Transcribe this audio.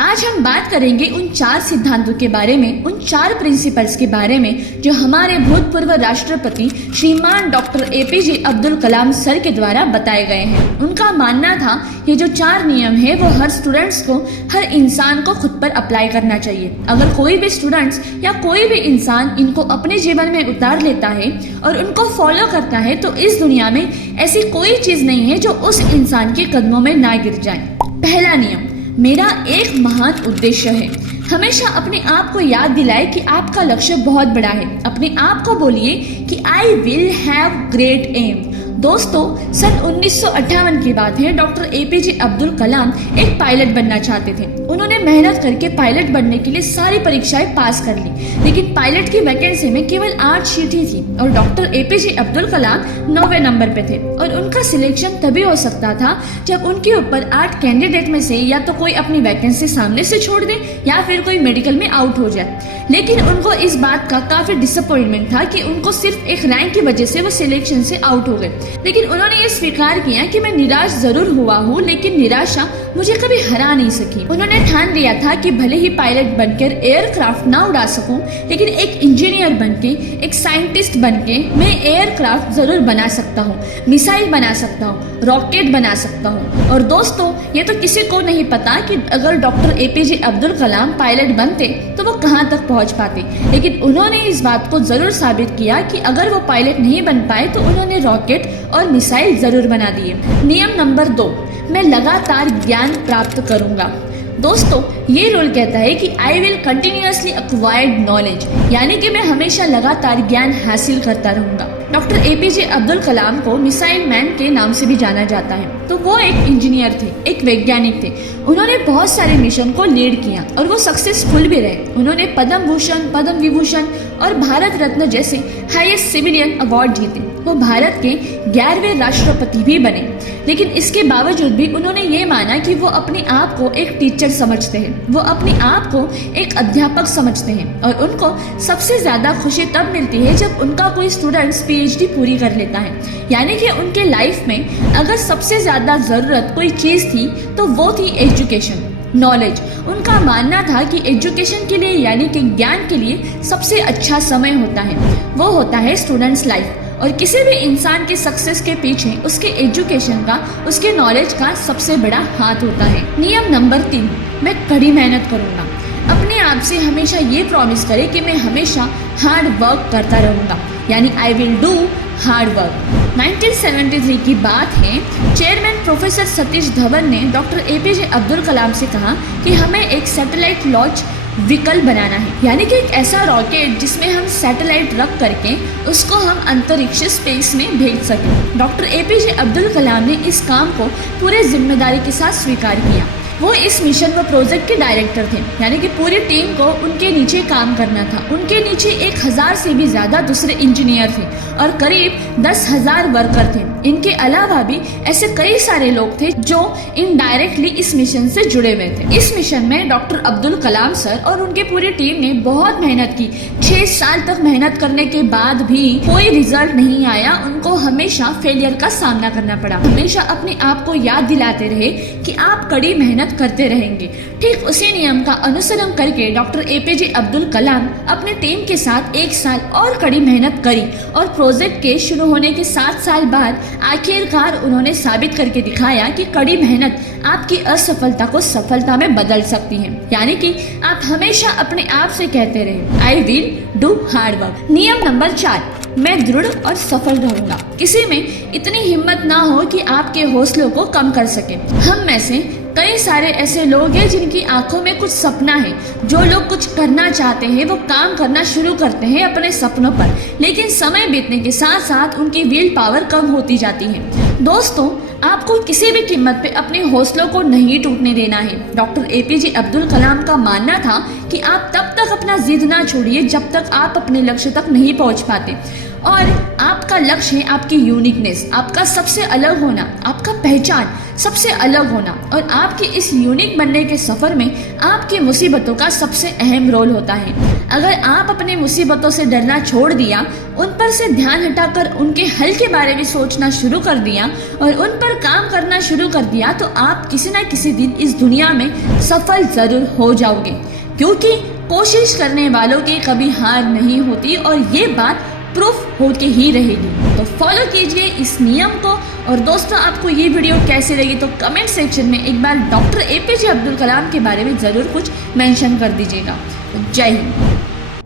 आज हम बात करेंगे उन 4 सिद्धांतों के बारे में, उन 4 प्रिंसिपल्स के बारे में जो हमारे भूतपूर्व राष्ट्रपति श्रीमान doctor APJ Abdul Kalam sir के द्वारा बताए गए हैं। उनका मानना था ये जो 4 नियम है वो हर स्टूडेंट्स को, हर इंसान को खुद पर अप्लाई करना चाहिए। अगर कोई भी स्टूडेंट्स या कोई भी इंसान इनको अपने जीवन में उतार लेता है और उनको फॉलो करता है तो इस दुनिया में ऐसी कोई चीज नहीं है जो उस इंसान के कदमों में ना गिर जाए। पहला नियम, मेरा एक महान उद्देश्य है। हमेशा अपने आप को याद दिलाए कि आपका लक्ष्य बहुत बड़ा है। अपने आप को बोलिए कि I will have great aim. दोस्तों, सन 1958 की बात है। डॉक्टर APJ अब्दुल कलाम एक पायलट बनना चाहते थे। उन्होंने मेहनत करके पायलट बनने के लिए सारी परीक्षाएं पास कर ली, लेकिन पायलट की वैकेंसी में केवल 8 सीटें थी और doctor APJ Abdul Kalam 9वें number पे थे। और उनका सिलेक्शन तभी हो सकता था जब उनके ऊपर 8 कैंडिडेट में से या तो कोई अपनी वैकेंसी सामने से छोड़ दे या फिर कोई मेडिकल में आउट हो जाए। लेकिन उनको इस बात का काफी डिसअपॉइंटमेंट था कि उनको सिर्फ एक रैंक की वजह से वो सिलेक्शन से आउट हो गए। लेकिन उन्होंने ये स्वीकार किया कि मैं निराश जरूर हुआ हूँ, लेकिन निराशा मुझे कभी हरा नहीं सकी। उन्होंने ठान लिया था कि भले ही पायलट बनकर एयरक्राफ्ट ना उड़ा सकूं, लेकिन एक इंजीनियर बनके, एक साइंटिस्ट बनके मैं एयरक्राफ्ट जरूर बना सकता हूँ, मिसाइल बना सकता हूँ, रॉकेट बना सकता हूँ। और दोस्तों, ये तो किसी को नहीं पता कि अगर doctor APJ Abdul Kalam pilot बनते तो वो कहाँ तक पहुँच पाते, लेकिन उन्होंने इस बात को जरूर साबित किया कि अगर वो पायलट नहीं बन पाए तो उन्होंने रॉकेट और मिसाइल जरूर बना दिए। नियम नंबर 2, मैं लगातार ज्ञान प्राप्त करूंगा। दोस्तों, ये रूल कहता है कि I will continuously acquired knowledge, यानी कि मैं हमेशा लगातार ज्ञान हासिल करता रहूंगा। डॉक्टर APJ अब्दुल कलाम को मिसाइल मैन के नाम से भी जाना जाता है। तो वो एक इंजीनियर थे, एक वैज्ञानिक थे। उन्होंने बहुत सारे मिशन को लीड किया और वो सक्सेसफुल भी रहे। उन्होंने पद्म भूषण, पद्म विभूषण और भारत रत्न जैसे हाईएस्ट सिविलियन अवार्ड जीते। वो भारत के 11वें राष्ट्रपति भी बने। लेकिन इसके बावजूद भी उन्होंने ये माना कि वो अपने आप को एक टीचर समझते हैं, वो अपने आप को एक अध्यापक समझते हैं और उनको सबसे ज्यादा खुशी तब मिलती है जब उनका कोई स्टूडेंट्स PhD पूरी कर लेता है। यानी कि उनके लाइफ में अगर सबसे ज्यादा जरूरत कोई चीज थी तो वो थी एजुकेशन, नॉलेज। उनका मानना था कि एजुकेशन के लिए, यानी कि ज्ञान के लिए सबसे अच्छा समय होता है वो होता है स्टूडेंट्स लाइफ। और किसी भी इंसान के सक्सेस के पीछे उसके एजुकेशन का, उसके नॉलेज का सबसे बड़ा हाथ होता है। नियम नंबर 3, मैं कड़ी मेहनत करूंगा। अपने आप से हमेशा ये प्रॉमिस करें कि मैं हमेशा हार्ड वर्क करता रहूंगा, यानी I will do hard work. 1973 की बात है। चेयरमैन प्रोफेसर सतीश धवन ने डॉक्टर APJ अब्दुल कलाम से कहा कि हमें एक सैटेलाइट लॉन्च व्हीकल बनाना है, यानी कि एक ऐसा रॉकेट जिसमें हम सैटेलाइट रख करके उसको हम अंतरिक्ष स्पेस में भेज सकें। डॉक्टर APJ अब्दुल कलाम ने इस काम को पूरे जिम्मेदारी के साथ स्वीकार किया। वो इस मिशन व प्रोजेक्ट के डायरेक्टर थे, यानी कि पूरी टीम को उनके नीचे काम करना था। उनके नीचे 1000 से भी ज्यादा दूसरे इंजीनियर थे और करीब 10,000 वर्कर थे। इनके अलावा भी ऐसे कई सारे लोग थे जो इनडायरेक्टली इस मिशन से जुड़े हुए थे। इस मिशन में डॉक्टर अब्दुल कलाम सर और उनके पूरी टीम ने बहुत मेहनत की। 6 साल तक मेहनत करने के बाद भी कोई रिजल्ट नहीं आया। उनको हमेशा फेलियर का सामना करना पड़ा। हमेशा अपने आप को याद दिलाते रहे कि आप कड़ी मेहनत करते रहेंगे। ठीक उसी नियम का अनुसरण करके डॉक्टर APJ अब्दुल कलाम अपने टीम के साथ 1 साल और कड़ी मेहनत करी और प्रोजेक्ट के शुरू होने के 7 साल बाद आखिरकार उन्होंने साबित करके दिखाया कि कड़ी मेहनत आपकी असफलता को सफलता में बदल सकती है। यानी कि आप हमेशा अपने आप से कहते रहे I will do hard work. नियम नंबर 4, मैं दृढ़ और सफल रहूंगा। किसी में इतनी हिम्मत ना हो कि आपके हौसलों को कम कर सके। हम में से कई सारे ऐसे लोग हैं जिनकी आंखों में कुछ सपना है। जो लोग कुछ करना चाहते हैं वो काम करना शुरू करते हैं अपने सपनों पर, लेकिन समय बीतने के साथ साथ उनकी विल पावर कम होती जाती है। दोस्तों, आपको किसी भी कीमत पे अपने हौसलों को नहीं टूटने देना है। डॉक्टर APJ अब्दुल कलाम का मानना था कि आप तब तक अपना जिद ना छोड़िए जब तक आप अपने लक्ष्य तक नहीं पहुंच पाते। और आपका लक्ष्य है आपकी यूनिकनेस, आपका सबसे अलग होना, आपका पहचान, सबसे अलग होना। और आपके इस यूनिक बनने के सफ़र में आपकी मुसीबतों का सबसे अहम रोल होता है। अगर आप अपनी मुसीबतों से डरना छोड़ दिया, उन पर से ध्यान हटाकर उनके हल के बारे में सोचना शुरू कर दिया और उन पर काम करना शुरू कर दिया, तो आप किसी न किसी दिन इस दुनिया में सफल ज़रूर हो जाओगे। क्योंकि कोशिश करने वालों की कभी हार नहीं होती और ये बात प्रूफ होके ही रहेगी। तो फॉलो कीजिए इस नियम को। और दोस्तों, आपको ये वीडियो कैसी लगी तो कमेंट सेक्शन में एक बार डॉक्टर APJ अब्दुल कलाम के बारे में ज़रूर कुछ मेंशन कर दीजिएगा। जय हिंद।